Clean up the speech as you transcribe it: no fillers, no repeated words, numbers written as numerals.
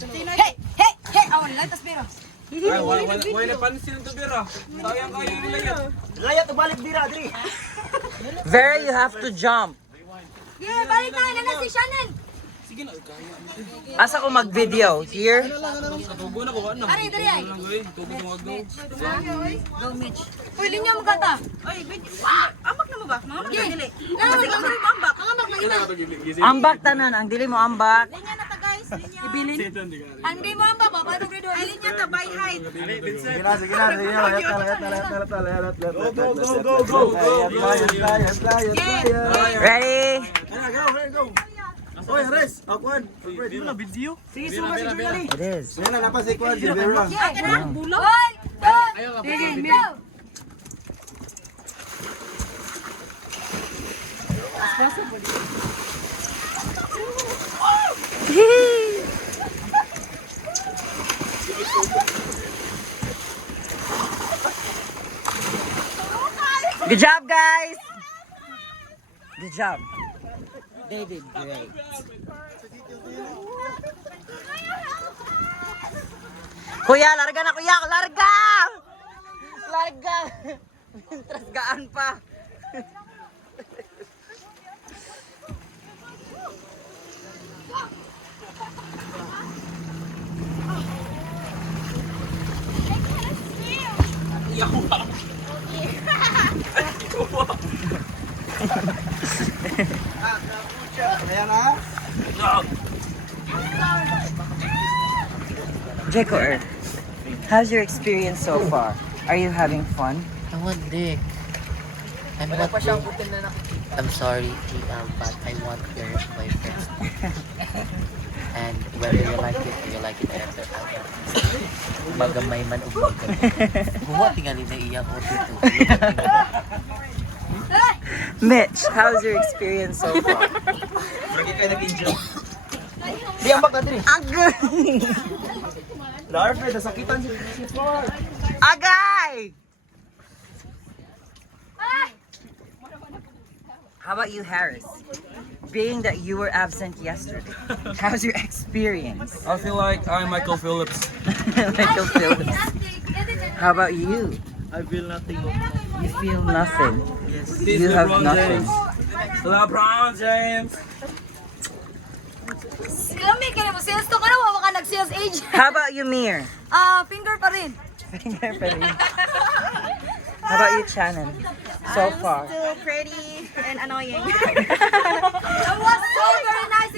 Hey! Hey! Hey! Awan, light tas biro. Wala pansin to bira. Sayang kayo nilayat. Layat balik dira diri. Vera, you have to jump. Yeah, balik tayo na si Shannon. Sige na, kaya. Asa ko mag-video? Here? Tubo na ko ano. Ari, dali ay. Tubo na wag Go, Mitch. Uy, linya mo kata. Ay, ambak na mo ba? Mga magdali. Kasi ang dali mo ambak. Ang ambak na ina. Ambak tanan, ang dili mo ambak. Linya na ta guys, linya. Ibilin. Hindi mo ambak ba? Paano grade Ay, linya ta by height. Sige na. Layat. Go. Ready? Go. Oy, Res, akuan. Di na video. Sige, suma si Journally. It is. Yan na pa si Kuan, si Vera. Akin na. Bulo. 1, 2, 3, go! Good job, guys! Good job. They did great. Kuya, larga na kuya! Larga! Larga! Trasgaan pa. Ayan na. Jekor, how's your experience so far? Are you having fun? I want dick. I'm not dick. I'm sorry, but I want your boyfriend. And whether you like it or you like it after, magamay man o magamay. Buwa tingali na iyang o dito. Mitch, how's your experience so far? Lagi kayo nag-enjoy. Di ambak na diri. Agay! Larve, nasakitan si Flor. Agay! How about you, Harris? Being that you were absent yesterday, how's your experience? I feel like I'm Michael Phillips. Michael Phillips. How about you? I feel nothing. You feel nothing. Yes. You have nothing. LeBron James. Kami, kaya mo sales to ka na, wala ka nag-sales agent. How about you, Mir? Finger pa rin. Finger pa rin. How about you, Shannon? So far. Still pretty and annoying. It was so very nice